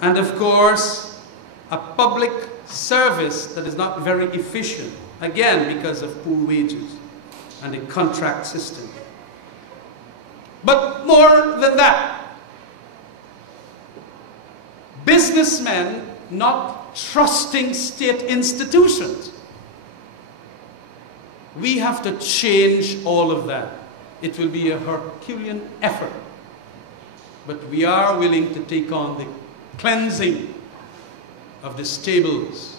And of course, a public service that is not very efficient, again because of poor wages and the contract system. But more than that, businessmen not trusting state institutions. We have to change all of that. It will be a Herculean effort, but we are willing to take on the cleansing of the stables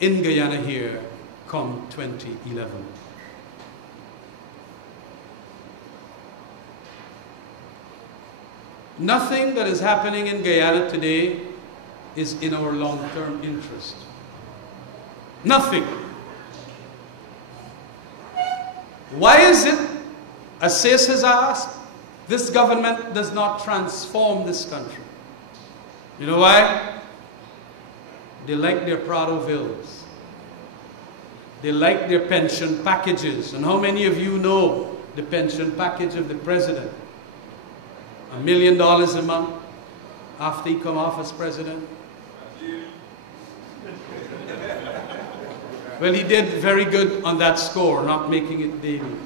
in Guyana here come 2011. Nothing that is happening in Guyana today is in our long-term interest. Nothing. Why is it, as Says has asked, this government does not transform this country? You know why? They like their Prado villas. They like their pension packages. And how many of you know the pension package of the president? $1 million a month after he come off as president. Well, he did very good on that score, not making it daily.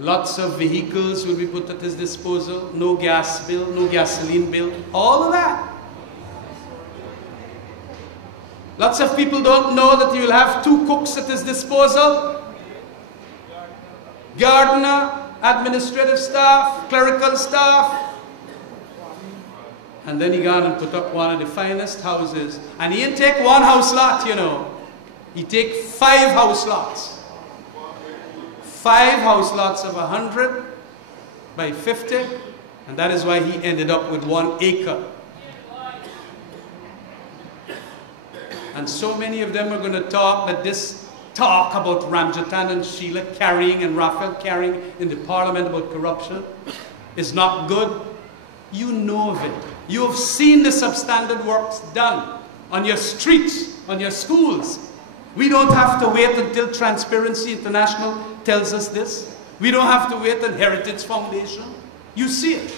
Lots of vehicles will be put at his disposal. No gas bill, no gasoline bill, all of that. Lots of people don't know that he will have 2 cooks at his disposal. Gardener, administrative staff, clerical staff. And then he gone and put up one of the finest houses. And he didn't take 1 house lot, you know. He take 5 house lots. 5 house lots of 100 by 50. And that is why he ended up with 1 acre. And so many of them are going to talk that this talk about Ramjattan and Sheila carrying and Raphael carrying in the parliament about corruption is not good. You know of it. You have seen the substandard works done on your streets, on your schools. We don't have to wait until Transparency International tells us this. We don't have to wait on Heritage Foundation. You see it.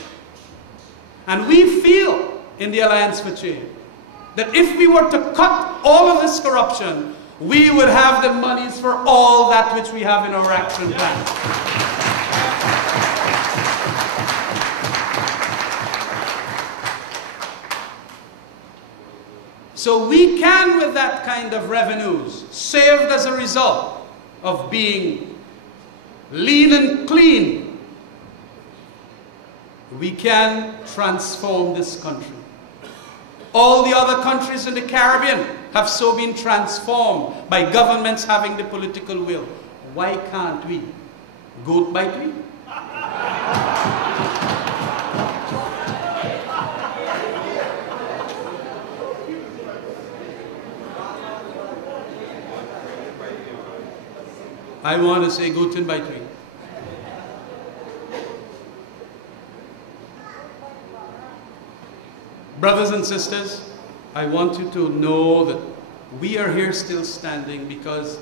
And we feel in the Alliance for Change that if we were to cut all of this corruption, we would have the monies for all that which we have in our action plan. So we can, with that kind of revenues, saved as a result of being lean and clean, we can transform this country. All the other countries in the Caribbean have so been transformed by governments having the political will. Why can't we? Goat bite we? I want to say Guten bite we. Brothers and sisters, I want you to know that we are here still standing because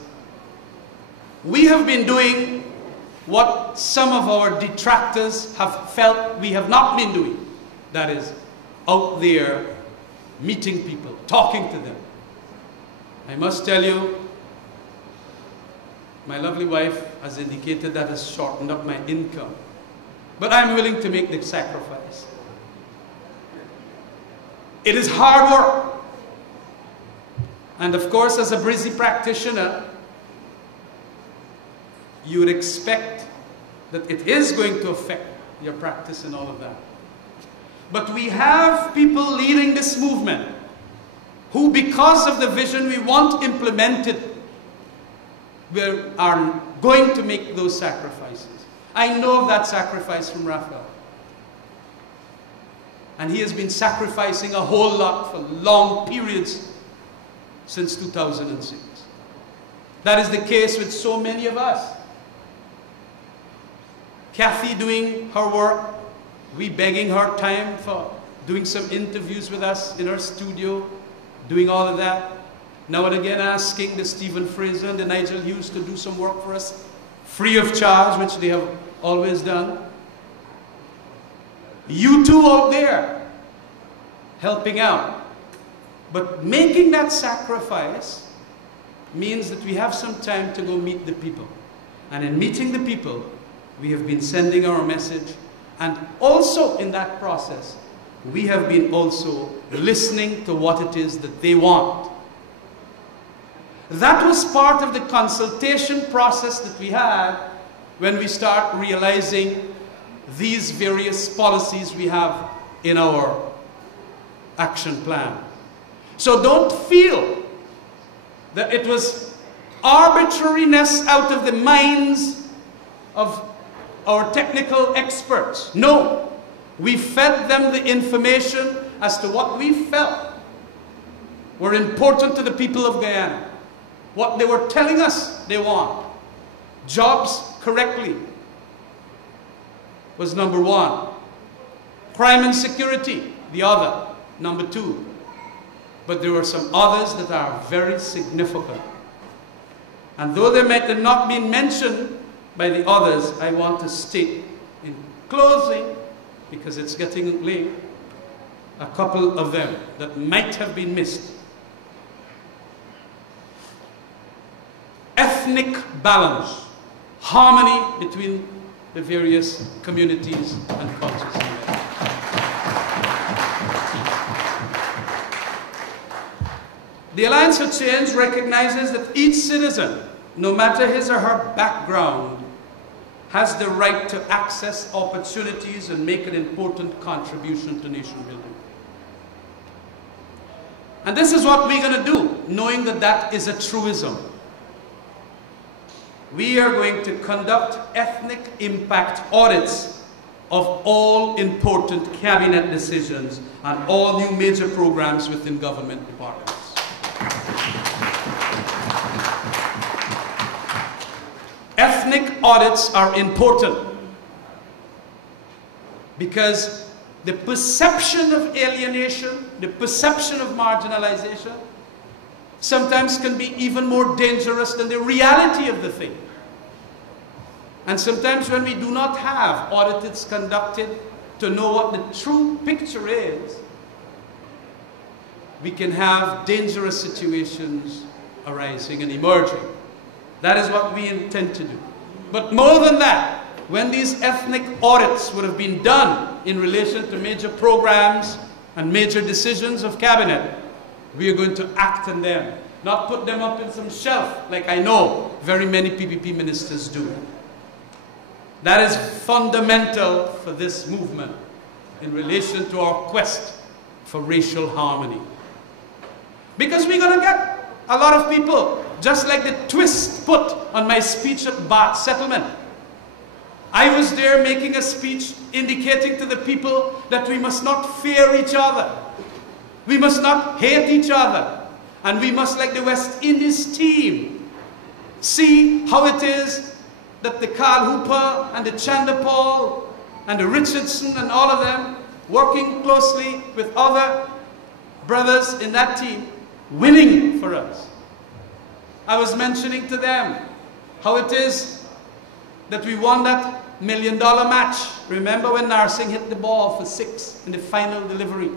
we have been doing what some of our detractors have felt we have not been doing. That is, out there, meeting people, talking to them. I must tell you, my lovely wife has indicated that has shortened up my income. But I'm willing to make the sacrifice. It is hard work. And of course, as a busy practitioner, you would expect that it is going to affect your practice and all of that. But we have people leading this movement who, because of the vision we want implemented, we are going to make those sacrifices. I know of that sacrifice from Raphael. And he has been sacrificing a whole lot for long periods since 2006. That is the case with so many of us. Kathy doing her work, we begging her time for doing some interviews with us in her studio, doing all of that. Now and again asking the Stephen Fraser and the Nigel Hughes to do some work for us, free of charge, which they have always done. You two out there helping out. But making that sacrifice means that we have some time to go meet the people. And in meeting the people, we have been sending our message. And also in that process, we have been also listening to what it is that they want. That was part of the consultation process that we had when we start realizing these various policies we have in our action plan. So don't feel that it was arbitrariness out of the minds of our technical experts. No, we fed them the information as to what we felt were important to the people of Guyana. What they were telling us they want. Jobs correctly was number one. Crime and security, the other, number two. But there were some others that are very significant. And though they might have not been mentioned by the others, I want to state in closing, because it's getting late, a couple of them that might have been missed. Ethnic balance, harmony between the various communities and cultures. The Alliance for Change recognizes that each citizen, no matter his or her background, has the right to access opportunities and make an important contribution to nation building. And this is what we're going to do, knowing that that is a truism. We are going to conduct ethnic impact audits of all important cabinet decisions and all new major programs within government departments. Ethnic audits are important because the perception of alienation, the perception of marginalization, sometimes can be even more dangerous than the reality of the thing. And sometimes when we do not have audits conducted to know what the true picture is, we can have dangerous situations arising and emerging. That is what we intend to do. But more than that, when these ethnic audits would have been done in relation to major programs and major decisions of cabinet, we are going to act on them, not put them up in some shelf like I know very many PPP ministers do. That is fundamental for this movement in relation to our quest for racial harmony. Because we're going to get a lot of people, just like the twist put on my speech at Bath Settlement. I was there making a speech indicating to the people that we must not fear each other. We must not hate each other. And we must, like the West Indies team, see how it is that the Carl Hooper and the Chandapal and the Richardson and all of them, working closely with other brothers in that team, winning for us. I was mentioning to them how it is that we won that $1 million match. Remember when Narsingh hit the ball for 6 in the final delivery?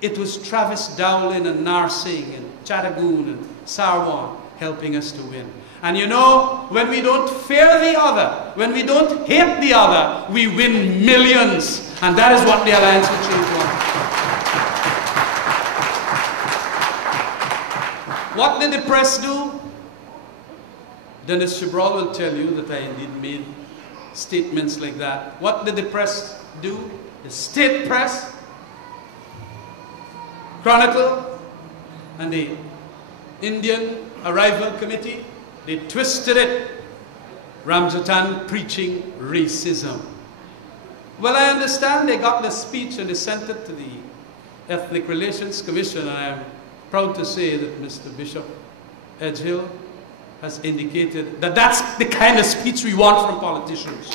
It was Travis Dowling and Narsingh and Chattagoon and Sarwan helping us to win. And you know, when we don't fear the other, when we don't hate the other, we win millions. And that is what the Alliance for Change wants. What did the press do? Dennis Chibral will tell you that I indeed made statements like that. What did the press do? The state press, Chronicle, and the Indian Arrival Committee, they twisted it. Ramjattan preaching racism. Well, I understand they got the speech and they sent it to the Ethnic Relations Commission, and I am proud to say that Mr. Bishop Edgehill has indicated that that's the kind of speech we want from politicians.